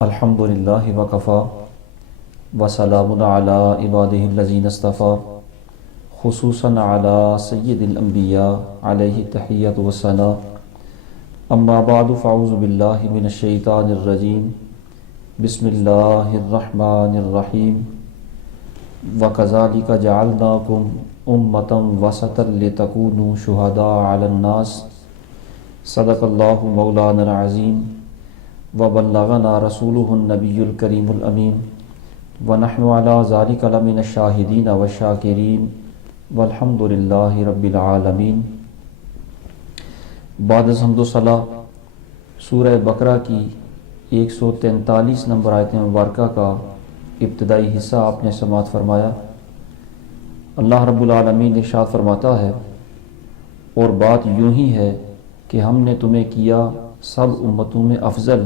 الحمد للہ وکفا وسلام علی عبادہ الذین اصطفیٰ خصوصاً علی سید الانبیاء علیہ تحیۃ والثناء اما بعد فاعوذ باللہ من الشیطان الرجیم بسم اللہ الرحمن الرحیم وکذالک جعلناکم امۃ وسطا لتکونوا شہداء علی الناس صدق اللہ مولانا العظیم وبلغنا رسولہ النبی الکریم الامین ونحن علی ذلک لمن الشاہدین والشاکرین والحمد للہ رب العالمین۔ بعد از حمد و ثنا سورہ بقرہ کی 143 نمبر آیت مبارکہ کا ابتدائی حصہ آپ نے سماعت فرمایا۔ اللہ رب العالمین ارشاد فرماتا ہے، اور بات یوں ہی ہے کہ ہم نے تمہیں کیا سب امتوں میں افضل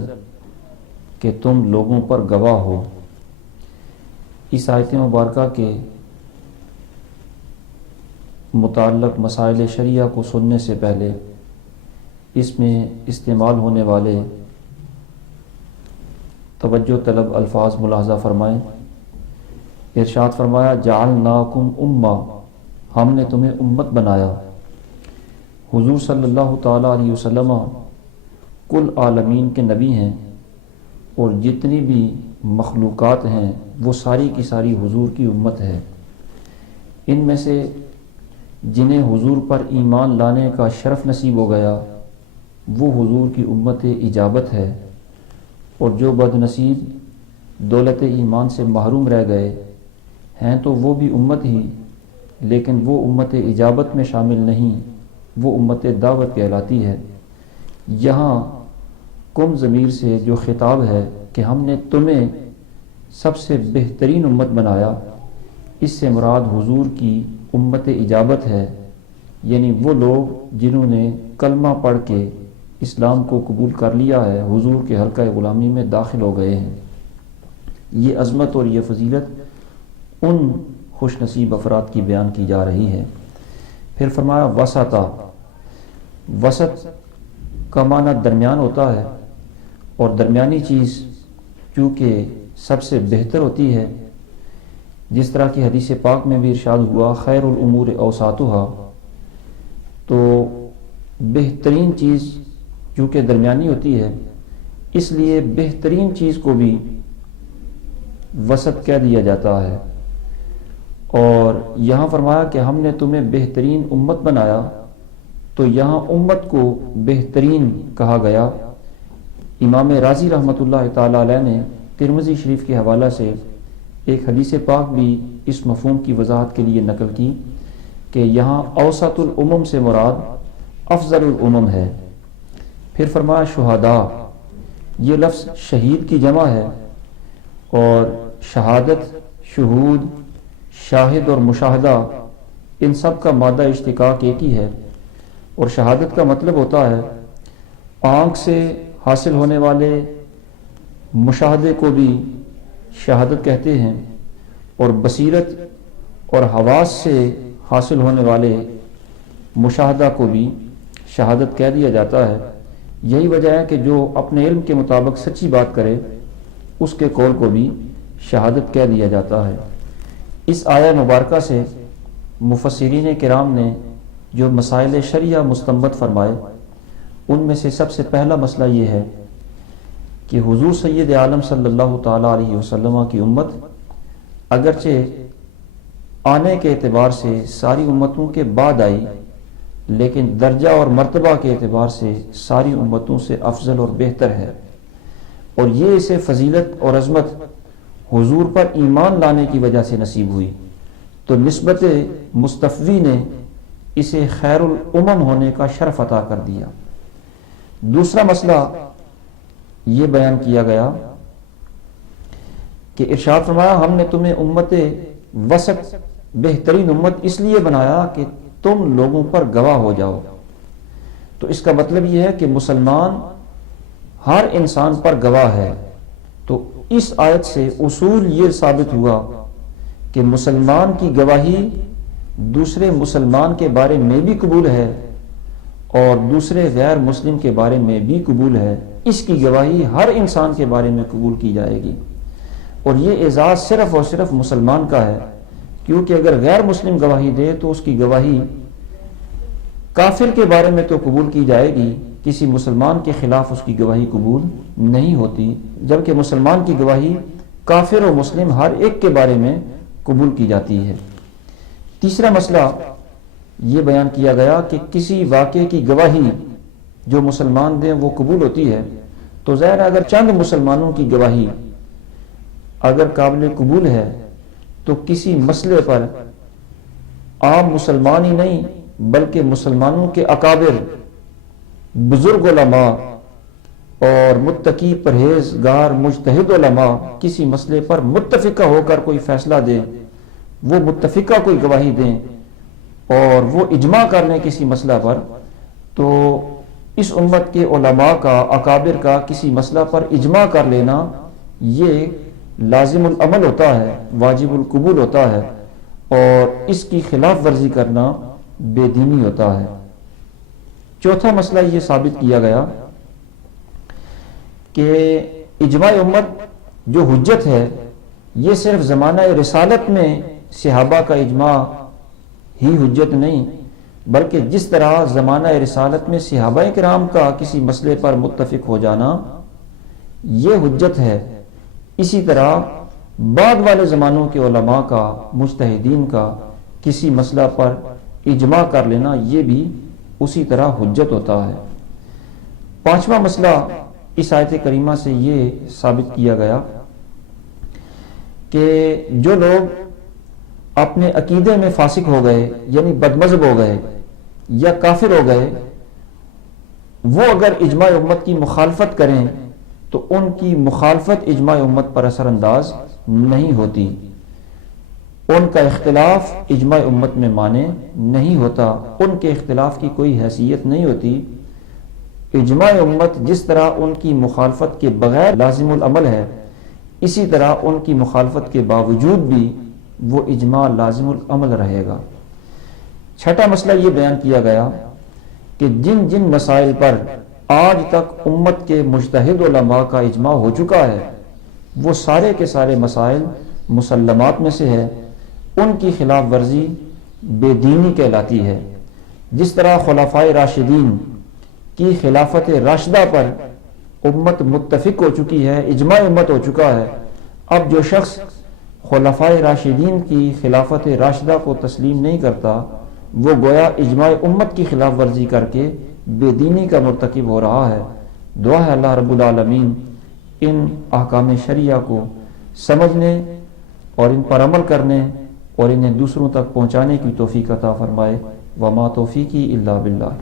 کہ تم لوگوں پر گواہ ہو۔ اس آیت مبارکہ کے متعلق مسائل شریعہ کو سننے سے پہلے اس میں استعمال ہونے والے توجہ طلب الفاظ ملاحظہ فرمائیں۔ ارشاد فرمایا جعلناکم امہ، ہم نے تمہیں امت بنایا۔ حضور صلی اللہ تعالیٰ علیہ وسلم کل عالمین کے نبی ہیں، اور جتنی بھی مخلوقات ہیں وہ ساری کی ساری حضور کی امت ہے۔ ان میں سے جنہیں حضور پر ایمان لانے کا شرف نصیب ہو گیا وہ حضور کی امت اجابت ہے، اور جو بد نصیب دولت ایمان سے محروم رہ گئے ہیں تو وہ بھی امت ہی، لیکن وہ امت اجابت میں شامل نہیں، وہ امت دعوت کہلاتی ہے۔ یہاں کم ضمیر سے جو خطاب ہے کہ ہم نے تمہیں سب سے بہترین امت بنایا، اس سے مراد حضور کی امت اجابت ہے، یعنی وہ لوگ جنہوں نے کلمہ پڑھ کے اسلام کو قبول کر لیا ہے، حضور کے حلقہ غلامی میں داخل ہو گئے ہیں۔ یہ عظمت اور یہ فضیلت ان خوش نصیب افراد کی بیان کی جا رہی ہے۔ پھر فرمایا وسطا، وسط کا معنی درمیان ہوتا ہے، اور درمیانی چیز چونکہ سب سے بہتر ہوتی ہے، جس طرح کی حدیث پاک میں بھی ارشاد ہوا خیر الامور اوساطھا، تو بہترین چیز چونکہ درمیانی ہوتی ہے اس لیے بہترین چیز کو بھی وسط کہہ دیا جاتا ہے۔ اور یہاں فرمایا کہ ہم نے تمہیں بہترین امت بنایا، تو یہاں امت کو بہترین کہا گیا۔ امام رازی رحمۃ اللہ تعالی علیہ نے ترمذی شریف کے حوالہ سے ایک حدیث پاک بھی اس مفہوم کی وضاحت کے لیے نقل کی کہ یہاں اوسط الامم سے مراد افضل الامم ہے۔ پھر فرمایا شہداء، یہ لفظ شہید کی جمع ہے، اور شہادت، شہود، شاہد اور مشاہدہ ان سب کا مادہ اشتقاق ایک ہی ہے، اور شہادت کا مطلب ہوتا ہے آنکھ سے حاصل ہونے والے مشاہدے کو بھی شہادت کہتے ہیں، اور بصیرت اور حواس سے حاصل ہونے والے مشاہدہ کو بھی شہادت کہہ دیا جاتا ہے۔ یہی وجہ ہے کہ جو اپنے علم کے مطابق سچی بات کرے اس کے قول کو بھی شہادت کہہ دیا جاتا ہے۔ اس آیہ مبارکہ سے مفسرین کرام نے جو مسائل شریعہ مستنبط فرمائے ان میں سے سب سے پہلا مسئلہ یہ ہے کہ حضور سید عالم صلی اللہ تعالیٰ علیہ وسلم کی امت اگرچہ آنے کے اعتبار سے ساری امتوں کے بعد آئی، لیکن درجہ اور مرتبہ کے اعتبار سے ساری امتوں سے افضل اور بہتر ہے، اور یہ اسے فضیلت اور عظمت حضور پر ایمان لانے کی وجہ سے نصیب ہوئی، تو نسبت مستفوی نے اسے خیر الامم ہونے کا شرف عطا کر دیا۔ دوسرا مسئلہ یہ بیان کیا گیا کہ ارشاد فرمایا ہم نے تمہیں امت وسط، بہترین امت اس لیے بنایا کہ تم لوگوں پر گواہ ہو جاؤ۔ تو اس کا مطلب یہ ہے کہ مسلمان ہر انسان پر گواہ ہے۔ تو اس آیت سے اصول یہ ثابت ہوا کہ مسلمان کی گواہی دوسرے مسلمان کے بارے میں بھی قبول ہے اور دوسرے غیر مسلم کے بارے میں بھی قبول ہے، اس کی گواہی ہر انسان کے بارے میں قبول کی جائے گی، اور یہ اعزاز صرف اور صرف مسلمان کا ہے، کیونکہ اگر غیر مسلم گواہی دے تو اس کی گواہی کافر کے بارے میں تو قبول کی جائے گی، کسی مسلمان کے خلاف اس کی گواہی قبول نہیں ہوتی، جبکہ مسلمان کی گواہی کافر و مسلم ہر ایک کے بارے میں قبول کی جاتی ہے۔ تیسرا مسئلہ یہ بیان کیا گیا کہ کسی واقعے کی گواہی جو مسلمان دیں وہ قبول ہوتی ہے، تو ظاہر ہے اگر چند مسلمانوں کی گواہی اگر قابل قبول ہے تو کسی مسئلے پر عام مسلمان ہی نہیں بلکہ مسلمانوں کے اکابر بزرگ علماء اور متقی پرہیزگار مجتہد علماء کسی مسئلے پر متفقہ ہو کر کوئی فیصلہ دیں، وہ متفقہ کوئی گواہی دیں اور وہ اجماع کر لیں کسی مسئلہ پر، تو اس امت کے علماء کا اکابر کا کسی مسئلہ پر اجماع کر لینا یہ لازم العمل ہوتا ہے، واجب القبول ہوتا ہے، اور اس کی خلاف ورزی کرنا بے دینی ہوتا ہے۔ چوتھا مسئلہ یہ ثابت کیا گیا کہ اجماع امت جو حجت ہے یہ صرف زمانہ رسالت میں صحابہ کا اجماع ہی حجت نہیں، بلکہ جس طرح زمانہ رسالت میں صحابہ کرام کا کسی مسئلے پر متفق ہو جانا یہ حجت ہے، اسی طرح بعد والے زمانوں کے علماء کا مجتہدین کا کسی مسئلہ پر اجماع کر لینا یہ بھی اسی طرح حجت ہوتا ہے۔ پانچواں مسئلہ اس آیت کریمہ سے یہ ثابت کیا گیا کہ جو لوگ اپنے عقیدے میں فاسق ہو گئے یعنی بدمذہب ہو گئے یا کافر ہو گئے، وہ اگر اجماع امت کی مخالفت کریں تو ان کی مخالفت اجماع امت پر اثر انداز نہیں ہوتی، ان کا اختلاف اجماع امت میں مانے نہیں ہوتا، ان کے اختلاف کی کوئی حیثیت نہیں ہوتی۔ اجماع امت جس طرح ان کی مخالفت کے بغیر لازم العمل ہے، اسی طرح ان کی مخالفت کے باوجود بھی وہ اجماع لازم العمل رہے گا۔ چھٹا مسئلہ یہ بیان کیا گیا کہ جن جن مسائل پر آج تک امت کے مجتہد علماء کا اجماع ہو چکا ہے وہ سارے کے سارے مسائل مسلمات میں سے ہے، ان کی خلاف ورزی بے دینی کہلاتی ہے۔ جس طرح خلفائے راشدین کی خلافت راشدہ پر امت متفق ہو چکی ہے، اجماع امت ہو چکا ہے، اب جو شخص خلفائے راشدین کی خلافت راشدہ کو تسلیم نہیں کرتا وہ گویا اجماع امت کی خلاف ورزی کر کے بے دینی کا مرتکب ہو رہا ہے۔ دعا ہے اللہ رب العالمین ان احکام شریعہ کو سمجھنے اور ان پر عمل کرنے اور انہیں دوسروں تک پہنچانے کی توفیق عطا فرمائے۔ وما توفیقی الا باللہ۔